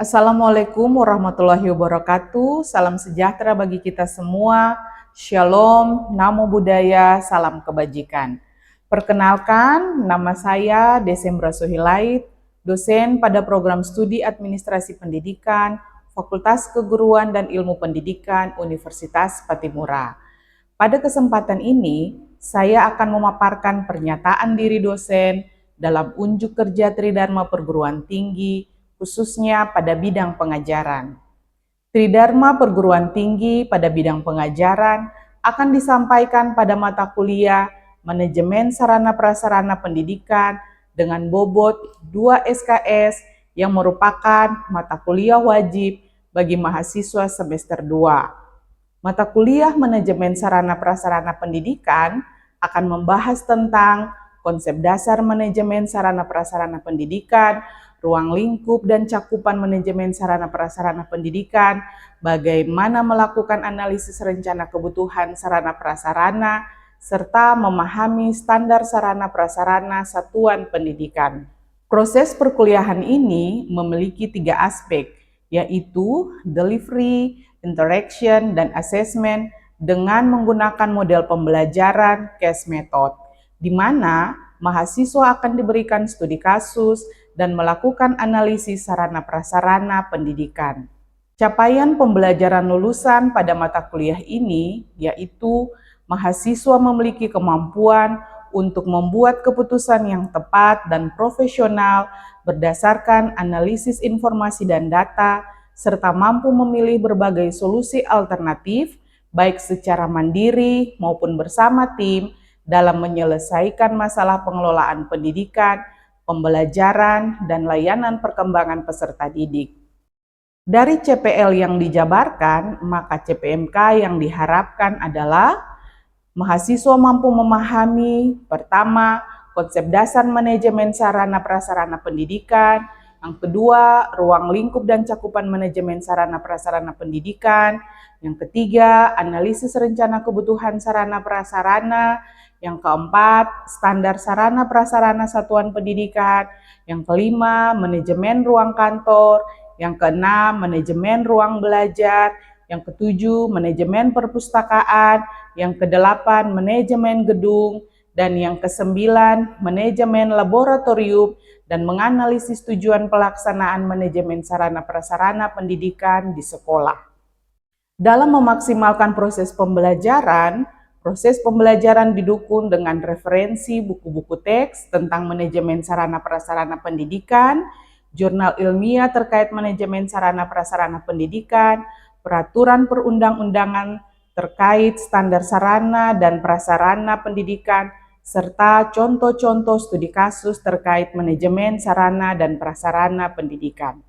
Assalamualaikum warahmatullahi wabarakatuh. Salam sejahtera bagi kita semua. Shalom, namo buddhaya, salam kebajikan. Perkenalkan, nama saya Desembra Sohilait, dosen pada program studi administrasi pendidikan, Fakultas Keguruan dan Ilmu Pendidikan Universitas Patimura. Pada kesempatan ini, saya akan memaparkan pernyataan diri dosen dalam unjuk kerja Tridharma Perguruan Tinggi, khususnya pada bidang pengajaran. Tridharma Perguruan Tinggi pada bidang pengajaran akan disampaikan pada mata kuliah Manajemen Sarana Prasarana Pendidikan dengan bobot 2 SKS yang merupakan mata kuliah wajib bagi mahasiswa semester 2. Mata kuliah Manajemen Sarana Prasarana Pendidikan akan membahas tentang konsep dasar manajemen sarana prasarana pendidikan, ruang lingkup dan cakupan manajemen sarana prasarana pendidikan, bagaimana melakukan analisis rencana kebutuhan sarana prasarana, serta memahami standar sarana prasarana satuan pendidikan. Proses perkuliahan ini memiliki 3 aspek, yaitu delivery, interaction, dan assessment dengan menggunakan model pembelajaran case method, di mana mahasiswa akan diberikan studi kasus dan melakukan analisis sarana prasarana pendidikan. Capaian pembelajaran lulusan pada mata kuliah ini yaitu mahasiswa memiliki kemampuan untuk membuat keputusan yang tepat dan profesional berdasarkan analisis informasi dan data, serta mampu memilih berbagai solusi alternatif, baik secara mandiri maupun bersama tim, dalam menyelesaikan masalah pengelolaan pendidikan, pembelajaran, dan layanan perkembangan peserta didik. Dari CPL yang dijabarkan, maka CPMK yang diharapkan adalah mahasiswa mampu memahami, pertama, konsep dasar manajemen sarana prasarana pendidikan, yang kedua, ruang lingkup dan cakupan manajemen sarana prasarana pendidikan, yang ketiga, analisis rencana kebutuhan sarana prasarana, yang keempat, standar sarana prasarana satuan pendidikan, yang kelima, manajemen ruang kantor, yang keenam, manajemen ruang belajar, yang ketujuh, manajemen perpustakaan, yang kedelapan, manajemen gedung, dan yang kesembilan, manajemen laboratorium, dan menganalisis tujuan pelaksanaan manajemen sarana prasarana pendidikan di sekolah. Dalam memaksimalkan proses pembelajaran didukung dengan referensi buku-buku teks tentang manajemen sarana prasarana pendidikan, jurnal ilmiah terkait manajemen sarana prasarana pendidikan, peraturan perundang-undangan terkait standar sarana dan prasarana pendidikan, serta contoh-contoh studi kasus terkait manajemen sarana dan prasarana pendidikan.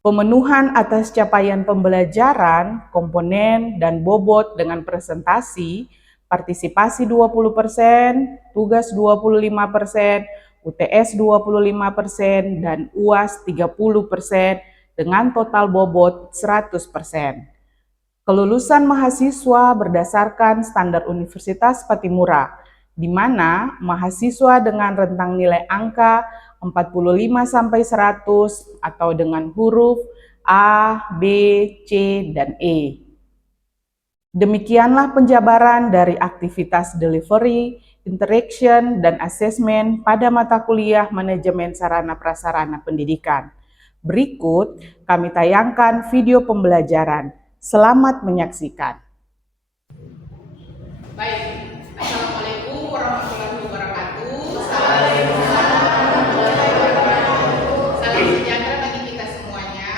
Pemenuhan atas capaian pembelajaran, komponen, dan bobot dengan presentasi, partisipasi 20%, tugas 25%, UTS 25%, dan UAS 30% dengan total bobot 100%. Kelulusan mahasiswa berdasarkan standar Universitas Patimura, di mana mahasiswa dengan rentang nilai angka 45-100 atau dengan huruf A, B, C, dan E. Demikianlah penjabaran dari aktivitas delivery, interaction, dan assessment pada mata kuliah Manajemen Sarana Prasarana Pendidikan. Berikut kami tayangkan video pembelajaran. Selamat menyaksikan. Baik, Assalamualaikum warahmatullahi wabarakatuh. Salam sejahtera bagi kita semuanya.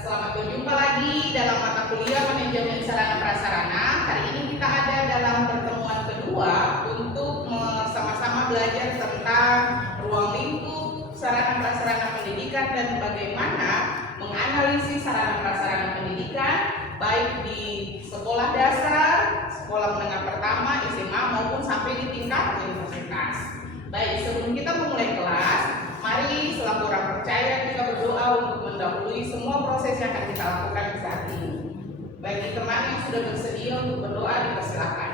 Selamat berjumpa lagi dalam mata kuliah Manajemen Sarana Prasarana. Hari ini kita ada dalam pertemuan kedua untuk sama-sama belajar tentang ruang lingkup sarana prasarana pendidikan dan bagaimana menganalisis sarana prasarana pendidikan baik di sekolah dasar, sekolah menengah pertama, SMA maupun sampai di tingkat universitas. Baik, sebelum kita memulai kelas, mari selaku orang percaya kita berdoa untuk mendahului semua proses yang akan kita lakukan saat ini. Bagi teman yang sudah bersedia untuk berdoa, dipersilakan.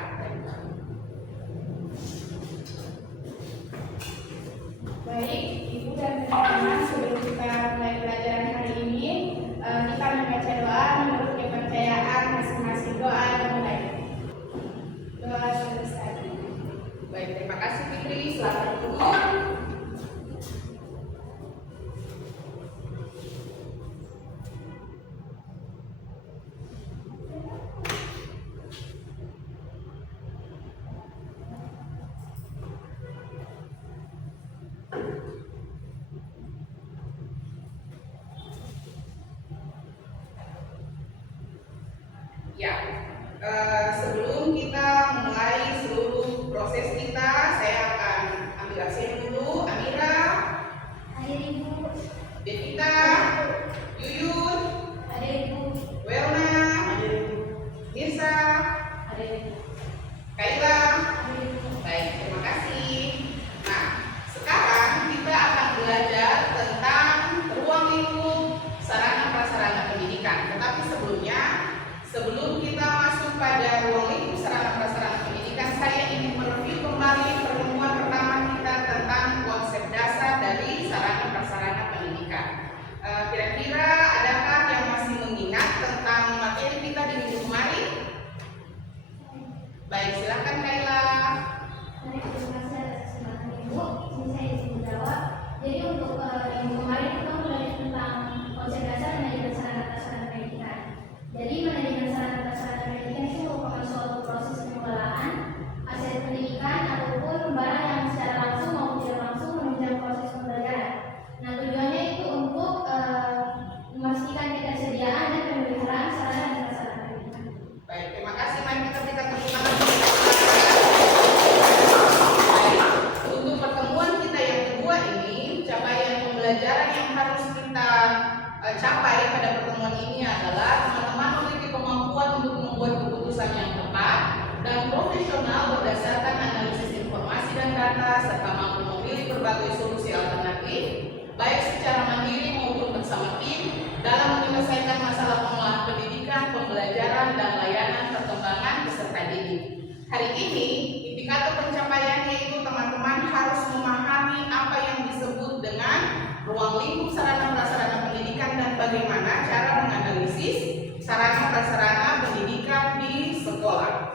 Baik, Ibu dan teman-teman, sebelum kita mulai pelajaran Ya, sebelum kita mulai seluruh proses kita, saya akan ambil absen dulu. Amira, Hadir Ibu. Devita, Yuyun, Hadir Ibu. Werna, Nisa, Hadir Ibu. Kaila. Hadir Ibu. Baik, terima kasih. Nah, sekarang kita akan belajar tentang ruang lingkup sarana prasarana pendidikan. Tetapi sebelum kita masuk pada ruang lingkup sarana prasarana pendidikan, saya ingin mereview kembali pertemuan pertama kita tentang konsep dasar dari sarana prasarana pendidikan. Kira-kira adakah yang masih mengingat tentang materi kita di minggu kemarin? Baik, silakan Kaila. Terima kasih atas kesempatan Ibu. Ini saya izin menjawab. Jadi untuk minggu kemarin kita belajar tentang konsep dasar manajemen sarana prasarana pendidikan. Jadi manajemen sarana prasarana pendidikan itu merupakan suatu proses pengelolaan aset pendidikan ataupun barang yang secara langsung maupun tidak langsung menunjang proses pembelajaran. Nah, tujuannya itu untuk memastikan ketersediaan dan pemeliharaan sarana dan prasarana pendidikan. Baik, terima kasih. Mari kita berikan tepuk tangan. Baik, untuk pertemuan kita yang kedua ini, capaian pembelajaran yang harus kita capai pada pertemuan ini adalah teman-teman memiliki kemampuan untuk membuat keputusan yang tepat dan profesional berdasarkan analisis informasi dan data serta mampu memilih berbagai solusi alternatif baik secara mandiri maupun bersama tim dalam menyelesaikan masalah pengolahan pendidikan, pembelajaran, dan layanan perkembangan peserta didik. Hari ini, indikator pencapaiannya itu teman-teman harus memahami apa yang disebut dengan ruang lingkup sarana prasarana pendidikan dan bagaimana cara menganalisis sarana prasarana pendidikan di sekolah.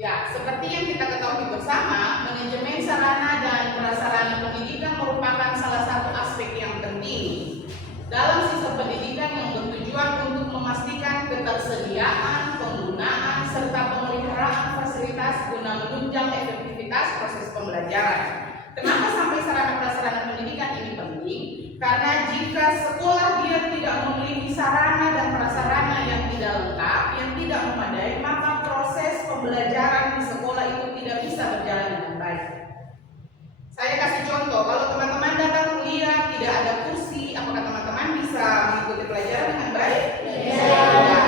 Ya, seperti yang kita ketahui bersama, manajemen sarana dan prasarana pendidikan merupakan salah satu aspek yang penting dalam sistem pendidikan yang bertujuan untuk memastikan ketersediaan, penggunaan, serta pemeliharaan fasilitas guna menunjang efektivitas proses pembelajaran. Kenapa sampai sarana prasarana pendidikan ini penting? Karena jika sekolah dia tidak memiliki sarana dan prasarana yang tidak lengkap, yang tidak memadai, maka proses pembelajaran di sekolah itu tidak bisa berjalan dengan baik. Saya kasih contoh, kalau teman-teman datang kuliah tidak ada kursi, apakah teman-teman bisa mengikuti pelajaran dengan baik? Ya.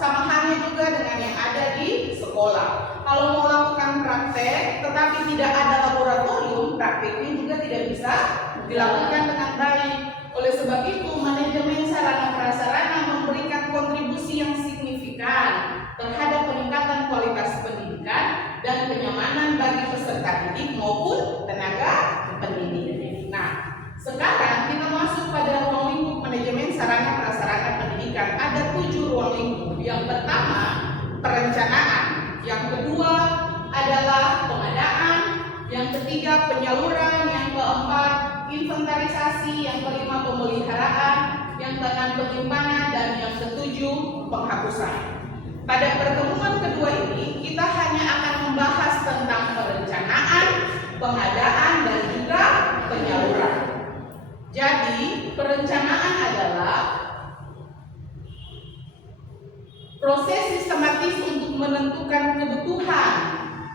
Sama halnya juga dengan yang ada di sekolah. Kalau mau lakukan praktek, tetapi tidak ada laboratorium, prakteknya juga tidak bisa dilakukan dengan baik. Oleh sebab itu, manajemen sarana prasarana memberikan kontribusi yang signifikan terhadap peningkatan kualitas pendidikan dan kenyamanan bagi peserta didik maupun tenaga pendidik. Nah, sekarang kita masuk pada ruang lingkup manajemen sarana prasarana pendidikan. Ada 7 ruang lingkup. Yang pertama, perencanaan. Yang kedua adalah pengadaan. Yang ketiga, penyaluran. Yang keempat, inventarisasi. Yang kelima, pemeliharaan. Yang keenam, penyimpanan. Dan yang ketujuh, penghapusan. Pada pertemuan kedua ini, kita hanya akan membahas tentang perencanaan, pengadaan, dan juga penyaluran. Jadi, perencanaan adalah proses sistematis untuk menentukan kebutuhan,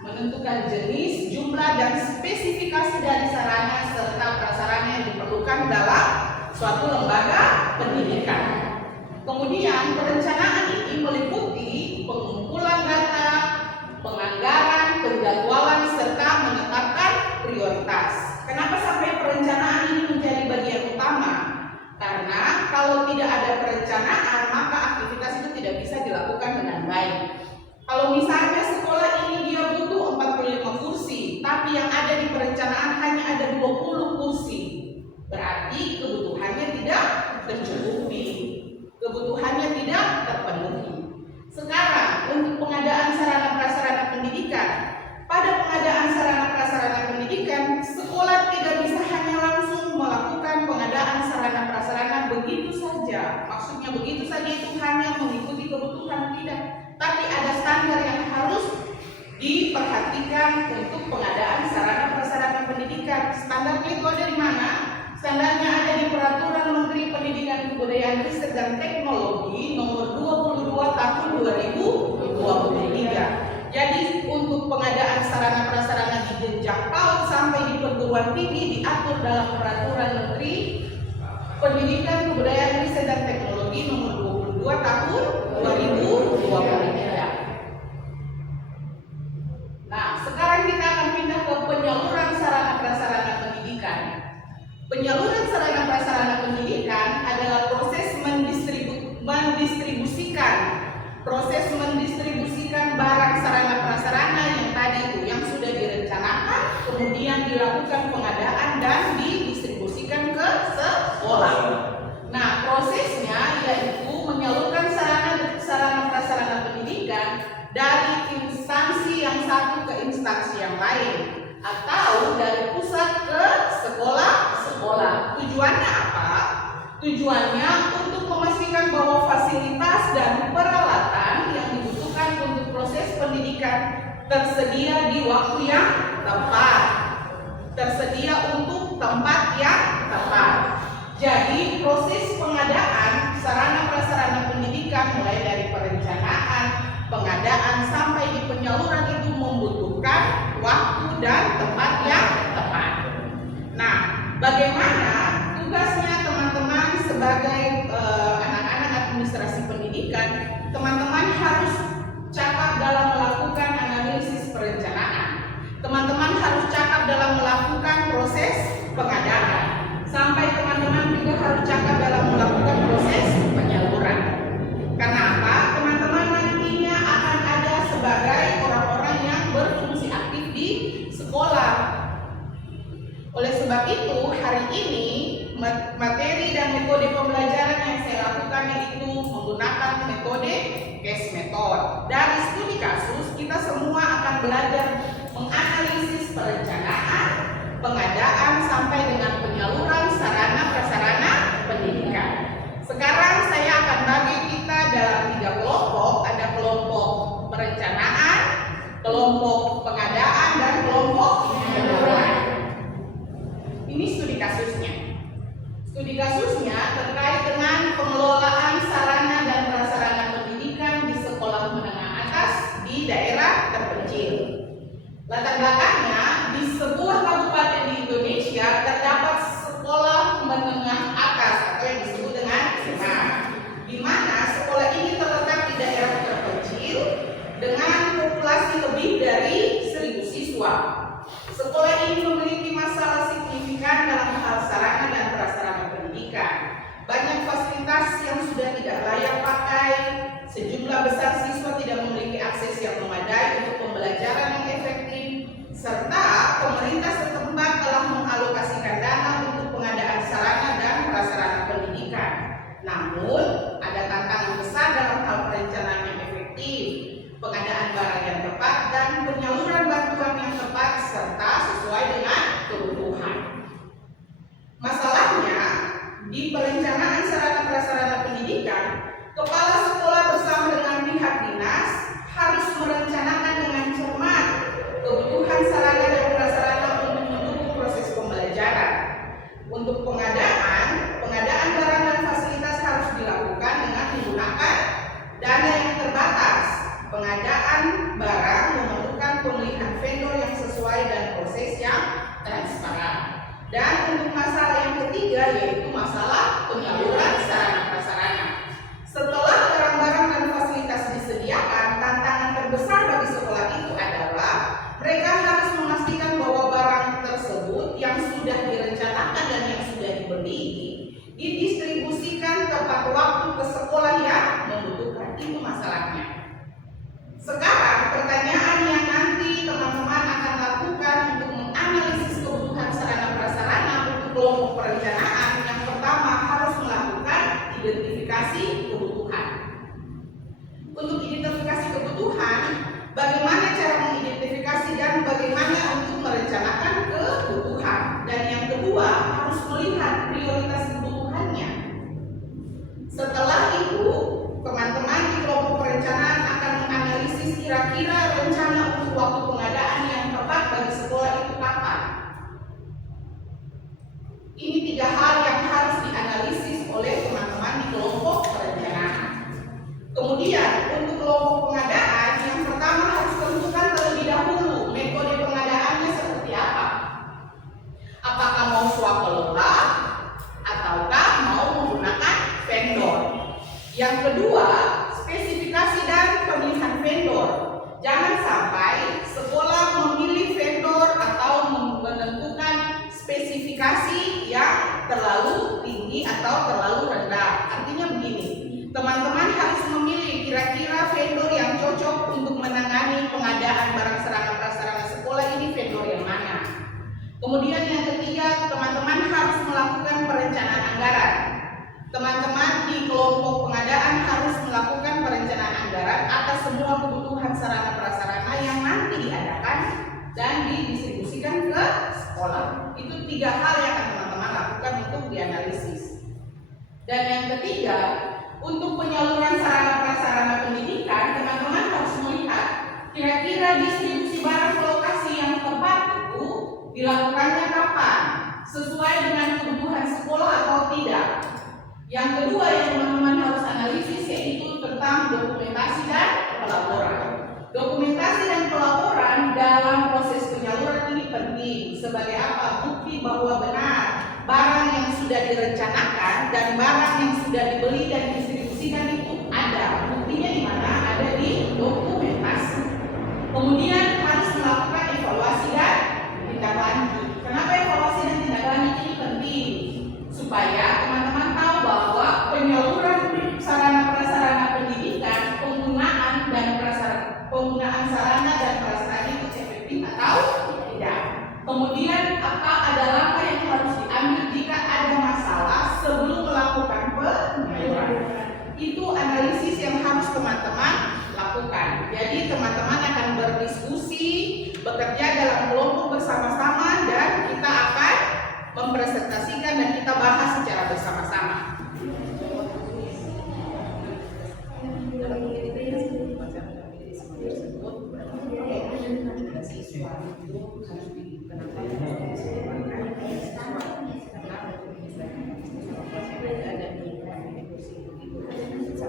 menentukan jenis, jumlah, dan spesifikasi dari sarana serta prasarana yang diperlukan dalam suatu lembaga pendidikan. Kemudian, perencanaan ini meliputi pengumpulan data, penganggaran, penjadwalan, serta menetapkan prioritas. Kenapa sampai perencanaan ini menjadi bagian utama? Karena kalau tidak ada perencanaan, maka aktivitas itu tidak bisa dilakukan dengan baik. Kalau misalnya sekolah ini dia butuh 45 kursi, tapi yang ada di perencanaan hanya ada 20 kursi, berarti kebutuhannya tidak tercukupi, kebutuhannya tidak terpenuhi. Sekarang, untuk pengadaan sarana prasarana pendidikan, pada pengadaan sarana prasarana pendidikan, sekolah tidak bisa hanya langsung melakukan pengadaan sarana prasarana begitu saja. Maksudnya begitu saja itu hanya mengikuti kebutuhan, tidak. Tapi ada standar yang harus diperhatikan untuk pengadaan sarana prasarana pendidikan. Standarnya itu ada di mana? Standarnya ada di Peraturan Menteri Pendidikan Kebudayaan Riset dan Teknologi nomor 22 tahun 2023. Jadi untuk pengadaan sarana prasarana di jenjang PAUD sampai di perguruan tinggi diatur dalam Peraturan Menteri Pendidikan, Kebudayaan, Riset dan Teknologi nomor 22 tahun 2023. Nah, sekarang kita akan pindah ke penyaluran sarana prasarana pendidikan. Penyaluran sarana prasarana pendidikan adalah proses mendistribusikan barang sarana prasarana yang tadi itu yang sudah direncanakan, kemudian dilakukan pengadaan dan didistribusikan ke sekolah. Nah, prosesnya yaitu menyalurkan sarana prasarana pendidikan dari instansi yang satu ke instansi yang lain atau dari pusat ke sekolah. Tujuannya apa? Tujuannya untuk memastikan bahwa fasilitas dan peralatan yang dibutuhkan untuk proses pendidikan tersedia di waktu yang tepat, tersedia untuk tempat yang tepat. Jadi proses pengadaan sarana prasarana pendidikan mulai dari perencanaan, pengadaan sampai di penyaluran itu membutuhkan waktu dan tempat yang tepat. Nah, bagaimana tugasnya teman-teman sebagai anak-anak administrasi pendidikan? Teman-teman harus cakap dalam melakukan analisis perencanaan. Teman-teman harus cakap dalam melakukan proses pengadaan. Sampai teman-teman juga harus cakap dalam melakukan proses penyaluran. Kenapa? Teman-teman nantinya akan ada sebagai orang-orang yang berfungsi aktif di sekolah. Oleh sebab itu, hari ini materi dan metode pembelajaran yang saya lakukan yaitu menggunakan metode case method. Dari studi kasus, kita semua akan belajar menganalisis perencanaan, pengadaan sampai dengan penyaluran sarana prasarana pendidikan. Sekarang saya akan bagi kita dalam 3 kelompok. Ada kelompok perencanaan, kelompok pengadaan, dan kelompok penyaluran. Ini studi kasusnya. Studi kasusnya terkait dengan pengelolaan sarana dan prasarana pendidikan di sekolah menengah atas di daerah terpencil. Latar belakangnya, di sebuah kabupaten di Indonesia terdapat sekolah menengah atas atau yang disebut dengan SMA, di mana sekolah ini terletak di daerah terpencil dengan populasi lebih dari 1.000 siswa. Sekolah ini memiliki masalah signifikan dalam hal sarana dan prasarana pendidikan. Banyak fasilitas yang sudah tidak layak pakai, sejumlah besar siswa tidak memiliki akses yang memadai untuk pembelajaran yang efektif, serta pemerintah setempat telah mengalokasikan dana untuk pengadaan sarana dan prasarana pendidikan. Namun, ada tantangan besar dalam hal perencanaan yang efektif, pengadaan barang yang tepat, dan penyaluran bantuan yang tepat serta sesuai dengan kebutuhan. Masalahnya, di perencanaan sarana prasarana pendidikan, kepala sekolah bersama dengan pihak dinas harus merencanakan dengan cermat kebutuhan sarana dan prasarana untuk mendukung proses pembelajaran. Untuk pengadaan barang dan fasilitas harus dilakukan dengan menggunakan dana yang terbatas. Pengadaan barang memerlukan pemilihan vendor yang sesuai dan proses yang transparan. Dan untuk masalah yang ketiga yaitu masalah penyaluran sarana prasarana. Setelah barang-barang dan fasilitas disediakan, tantangan terbesar bagi sekolah itu adalah mereka harus memastikan bahwa barang tersebut yang sudah direncanakan dan yang sudah dibeli didistribusikan tepat waktu ke sekolah yang membutuhkan. Itu masalahnya. Sekarang pertanyaan yang nanti teman-teman akan lakukan untuk menganalisis kebutuhan sarana prasarana untuk kelompok perencanaan, yang pertama harus melakukan identifikasi kebutuhan. Untuk identifikasi kebutuhan, bagaimana cara mengidentifikasi dan bagaimana untuk merencanakan kebutuhan. Dan yang kedua, harus melihat prioritas Kemudian untuk kelompok pengadaan yang pertama harus tentukan terlebih dahulu metode pengadaannya seperti apa. Apakah mau swakelola ataukah mau menggunakan vendor. Yang kedua, spesifikasi dan pemilihan vendor. Jangan sampai sekolah memilih vendor atau menentukan spesifikasi yang terlalu tinggi atau terlalu rendah. Artinya begini, teman-teman harus memilih kira-kira vendor yang cocok untuk menangani pengadaan barang sarana prasarana sekolah ini vendor yang mana. Kemudian yang ketiga, teman-teman harus melakukan perencanaan anggaran. Teman-teman di kelompok pengadaan harus melakukan perencanaan anggaran atas semua kebutuhan sarana prasarana yang nanti diadakan dan didistribusikan ke sekolah. Itu 3 hal yang akan teman-teman lakukan untuk dianalisis. Dan yang ketiga, untuk penyaluran sarana prasarana pendidikan, teman-teman harus melihat kira-kira distribusi barang ke lokasi yang tepat itu dilakukannya kapan, sesuai dengan kebutuhan sekolah atau tidak. Yang kedua yang teman-teman harus analisis yaitu tentang dokumentasi dan pelaporan. Dokumentasi dan pelaporan dalam proses penyaluran ini penting sebagai apa? Bukti bahwa benar barang yang sudah direncanakan dan barang yang sudah dibeli dan didistribusikan itu ada. Buktinya di mana? Ada di dokumentasi. Kemudian harus melakukan evaluasi dan tindak lanjut. Kenapa evaluasi dan tindak lanjut ini penting? Supaya teman-teman tahu bahwa penyaluran sarana prasarana pendidikan, penggunaan sarana dan prasarana itu efektif atau tidak. Kemudian apa ada langkah yang harus diambil jika ada masalah sebelum melakukan penyaluran. Itu analisis yang harus teman-teman lakukan. Jadi teman-teman akan berdiskusi, bekerja dalam kelompok bersama-sama dan kita akan mempresentasikan dan kita bahas secara bersama-sama.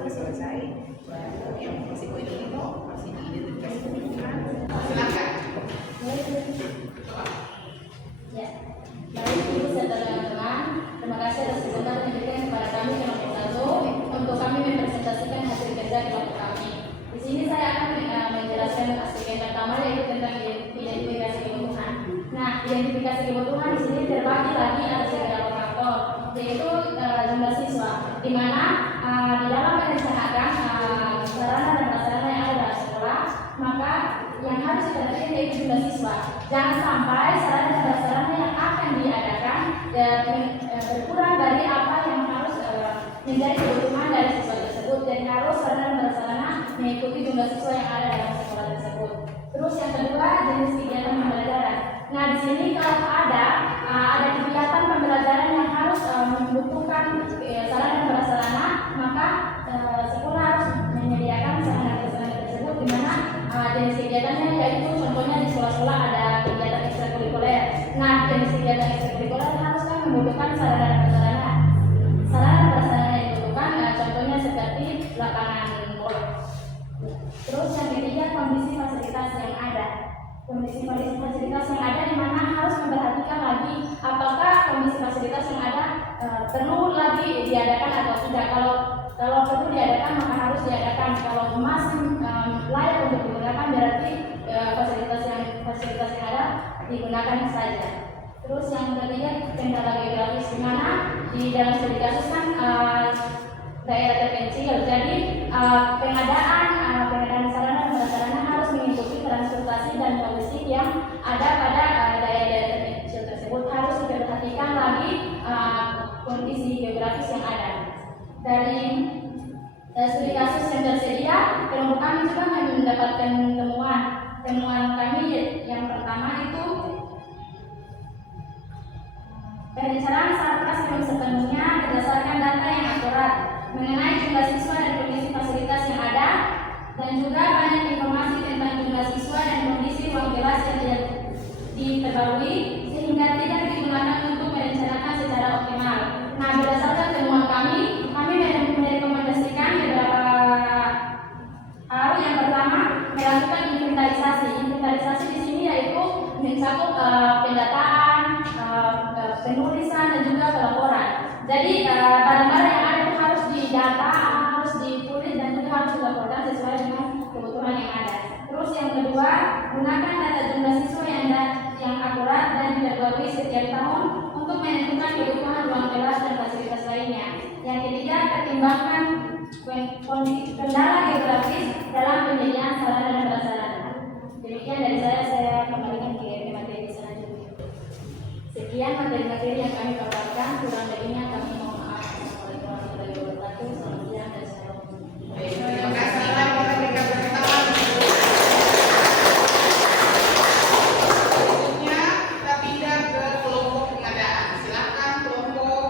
Selesai, yang masih itu masih diidentifikasikan. Silakan. Ya, baik ibu serta teman-teman, terima kasih atas kesempatan yang diberikan kepada kami kelompok 1 untuk kami mempresentasikan hasil kerja kelompok kami. Di sini saya akan menjelaskan aspek yang pertama yaitu tentang identifikasi kebutuhan. Nah, identifikasi kebutuhan di sini terbagi lagi atas beberapa faktor, yaitu jumlah siswa, di mana di dalam merencanakan sarana dan prasarana yang ada dalam sekolah, maka yang harus diperhatikan yaitu jumlah siswa. Jangan sampai sarana dan prasarana yang akan diadakan berkurang dari apa yang harus menjadi kebutuhan dari siswa tersebut, dan harus sarana dan prasarana mengikuti jumlah siswa yang ada dalam sekolah tersebut. Terus yang kedua, jenis kegiatan pembelajaran. Nah, di sini kalau ada kegiatan pembelajaran yang harus membutuhkan sarana dan prasarana, maka sekolah harus menyediakan sarana dan prasarana tersebut, di mana jenis kegiatannya yaitu contohnya di sekolah-sekolah ada kegiatan ekstrakurikuler. Nah, jenis kegiatan ekstrakurikuler harus kan membutuhkan sarana dan prasarana. Sarana dan prasarana yang dibutuhkan contohnya seperti lapangan bola. Terus yang ketiga, kondisi fasilitas yang ada. Kondisi fasilitas yang ada di mana harus memperhatikan lagi apakah kondisi fasilitas yang ada perlu lagi diadakan atau tidak. Kalau perlu diadakan maka harus diadakan. Kalau masih layak untuk digunakan berarti fasilitas yang ada digunakan saja. Terus yang ketiga, kendala geografis, di mana di dalam studi kasus kan daerah terpencil, jadi pengadaan sarana dan prasarana harus mengikuti transportasi dan logistik yang ada pada daerah-daerah terpencil tersebut. Harus diperhatikan lagi kondisi geografis yang ada. Dari studi kasus yang tersedia, kelompok kami juga mendapatkan temuan kami yang pertama itu perencanaan sarana belum sepenuhnya berdasarkan data yang akurat mengenai jumlah siswa dan kondisi fasilitas yang ada, dan juga banyak informasi tentang jumlah siswa dan kondisi ruang kelas yang tidak diperbarui sehingga tidak digunakan untuk merencanakan secara optimal. Nah, berdasarkan temuan kami merekomendasikan beberapa Jadi barang-barang yang ada itu harus didata, harus ditulis dan juga harus dilaporkan sesuai dengan kebutuhan yang ada. Terus yang kedua, gunakan data jumlah siswa yang akurat dan diperbarui setiap tahun untuk menentukan kebutuhan ruang kelas dan fasilitas lainnya. Yang ketiga, pertimbangkan kendala geografis dalam penyediaan sarana dan prasarana. Demikian dari saya kembalikan ke materi selanjutnya. Sekian materi-materi yang kami paparkan, kurang lebihnya kami mohon maaf. Assalamualaikum warahmatullahi wabarakatuh. Selamat siang dan shalom. Baik, terima kasih. Kita berikan tepuk tangan. Selanjutnya kita pindah ke kelompok pengadaan. Silakan kelompok.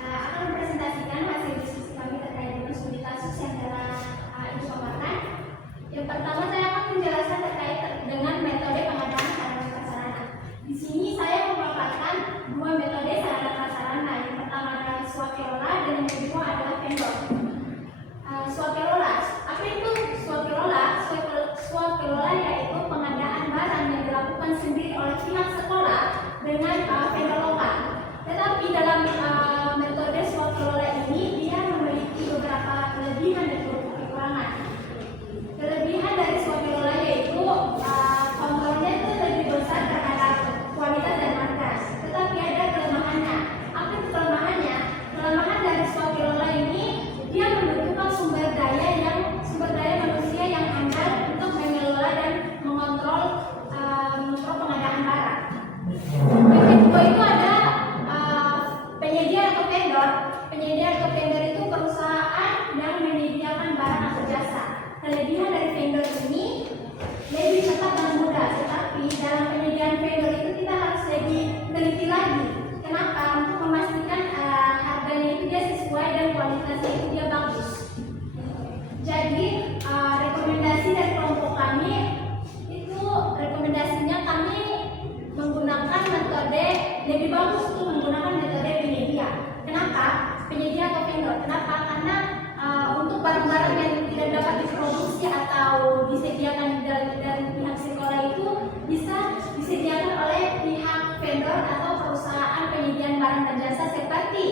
Akan mempresentasikan hasil diskusi kami terkait dengan studi kasus yang telah disoparkan. Yang pertama, saya akan menjelaskan terkait dengan metode pengadaan sarana prasarana. Di sini saya memaparkan dua metode sarana prasarana. Yang pertama adalah swakelola dan yang kedua adalah vendor. Swakelola, apa itu swakelola? Swakelola yaitu pengadaan barang yang dilakukan sendiri oleh pihak sekolah dengan vendor lokal. Tetapi dalam metode swakelola ini dia memiliki beberapa kelebihan dan kekurangan. Kelebihan dari swakelola yaitu kontrolnya itu lebih besar terhadap kualitas dan harga. Tetapi ada kelemahannya. Apa itu kelemahannya? Kelemahan dari swakelola ini dia membutuhkan sumber daya manusia yang andal untuk mengelola dan mengontrol pengadaan barang. Yang kedua itu ada penyedia atau vendor. Penyedia atau vendor itu perusahaan yang menyediakan barang atau jasa. Kelebihan dari vendor ini lebih cepat dan mudah, tetapi dalam penyediaan vendor itu kita harus lebih teliti lagi. Kenapa? Untuk memastikan harganya itu dia sesuai dan kualitasnya itu dia bagus. Jadi rekomendasi dari kelompok kami itu rekomendasinya kami menggunakan metode lebih bagus untuk menggunakan metode penyedia. Kenapa? Penyedia atau vendor. Kenapa? Karena untuk barang-barang yang tidak dapat diproduksi atau disediakan dari pihak sekolah itu bisa disediakan oleh pihak vendor atau perusahaan penyediaan barang dan jasa seperti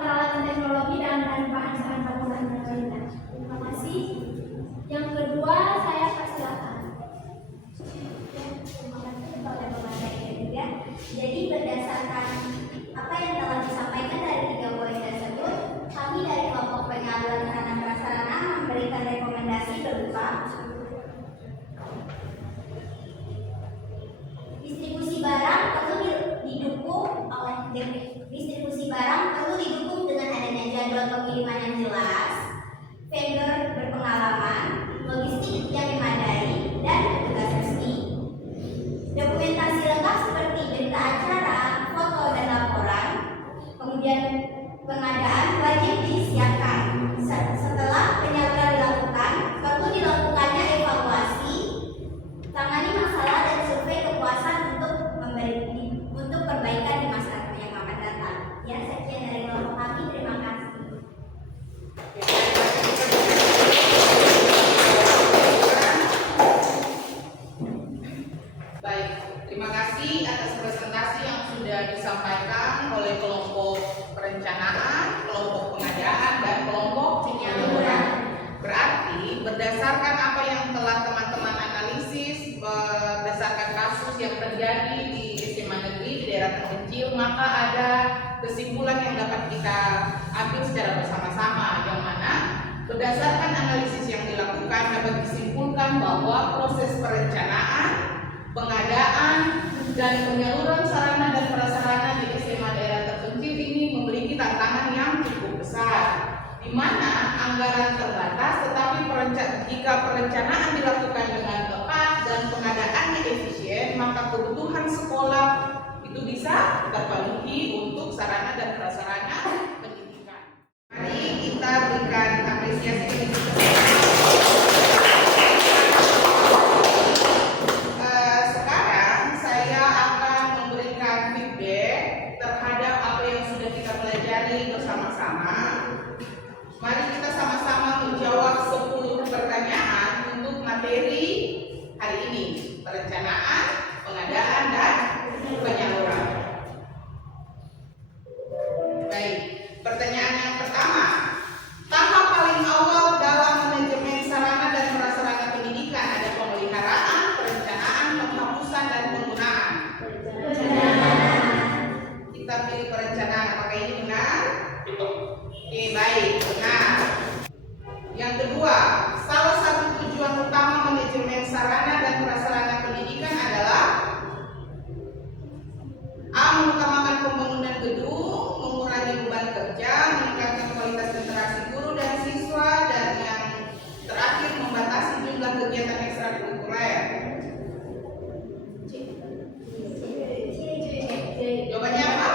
peralatan teknologi dan bahan bangunan dan lainnya. Terima kasih. Yang kedua saya persilakan. Jadi berdasarkan apa yang telah disampaikan dari 3 poin tersebut, kami dari kelompok pengaduan sarana prasarana memberikan rekomendasi berupa distribusi barang perlu didukung dengan adanya jadwal pengiriman yang jelas, vendor berpengalaman, logistik yang memadai, dan petugas resmi. Dokumentasi lengkap seperti berita acara, foto dan laporan. Kemudian pengadaan wajib disiapkan. Setelah penyaluran dilakukan, perlu dilakukannya evaluasi, tangani masalah dan survei kepuasan untuk perbaikan di masa yang akan datang. Ya, sekian dari kelompok kami. Terima kasih. Baik, terima kasih atas presentasi yang sudah disampaikan oleh kelompok perencanaan, kelompok pengadaan, dan kelompok penyaluran. Berarti berdasarkan apa yang telah teman-teman analisis, berdasarkan kasus yang terjadi di SMA negeri di daerah terpencil, maka ada kesimpulan yang dapat kita ambil secara bersama-sama, yang mana berdasarkan analisis yang dilakukan dapat disimpulkan bahwa proses perencanaan, pengadaan, dan penyaluran sarana dan prasarana di SMA daerah terpencil ini memiliki tantangan yang cukup besar, di mana anggaran terbatas, tetapi jika perencanaan dilakukan dengan tepat dan pengadaannya efisien, maka kebutuhan sekolah itu bisa terpenuhi untuk sarana dan prasarana pendidikan. Mari kita berikan apresiasi. Sekarang saya akan memberikan feedback bersama-sama. Mari kita sama-sama menjawab 10 pertanyaan untuk materi hari ini, perencanaan, pengadaan, dan penyaluran. Baik, pertanyaan yang pertama. Tahap paling awal dalam manajemen sarana dan prasarana pendidikan ada pemeliharaan, perencanaan, penghapusan, dan penggunaan. Kita pilih perencanaan. Apakah ini benar? Oke, baik, benar. Yang kedua, salah satu tujuan utama manajemen sarana dan prasarana pendidikan adalah A. Mengutamakan pembangunan gedung, mengurangi beban kerja, meningkatkan kualitas interaksi guru dan siswa, dan yang terakhir membatasi jumlah kegiatan ekstrakurikuler. Jawabannya apa?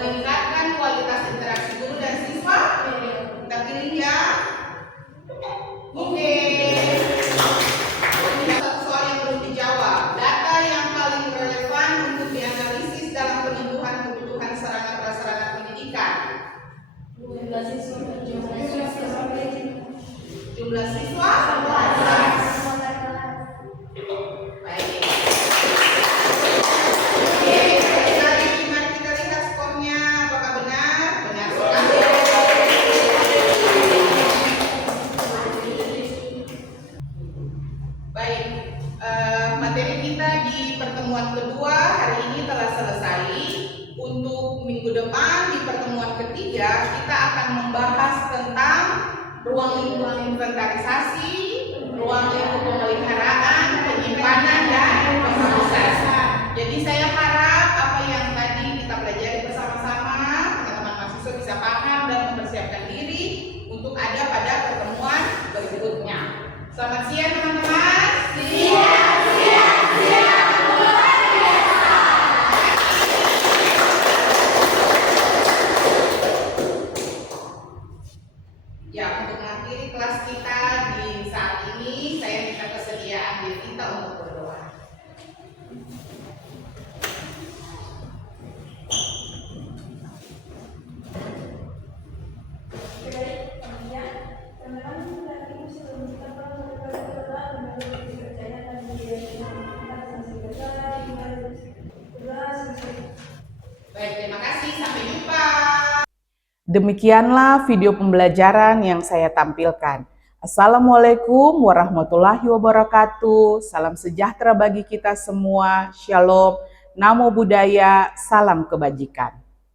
Meningkatkan kualitas interaksi guru dan siswa. Kita pilih ya. Oke. Ini satu soal yang belum dijawab. Data yang paling relevan untuk dianalisis dalam penyembuhan kebutuhan sarana prasarana pendidikan. Jumlah siswa. Baik. Oke, mari kita lihat skornya. Apakah benar? Benar sekali. Baik, materi kita di pertemuan kedua hari ini telah selesai. Untuk minggu depan di pertemuan ketiga kita akan membahas tentang ruang lingkup inventarisasi, ruang lingkup pemeliharaan, penyimpanan, dan penghapusan. Jadi saya harap apa yang tadi kita pelajari bersama-sama teman-teman mahasiswa bisa paham dan mempersiapkan diri untuk ada pada pertemuan berikutnya. Selamat siang teman-teman. Ya, untuk mengakhiri kelas kita di saat ini, saya minta kesediaan diri kita untuk berdoa. Baik, terima kasih. Sampai jumpa. Demikianlah video pembelajaran yang saya tampilkan. Assalamualaikum warahmatullahi wabarakatuh. Salam sejahtera bagi kita semua. Shalom. Namo Buddhaya. Salam kebajikan.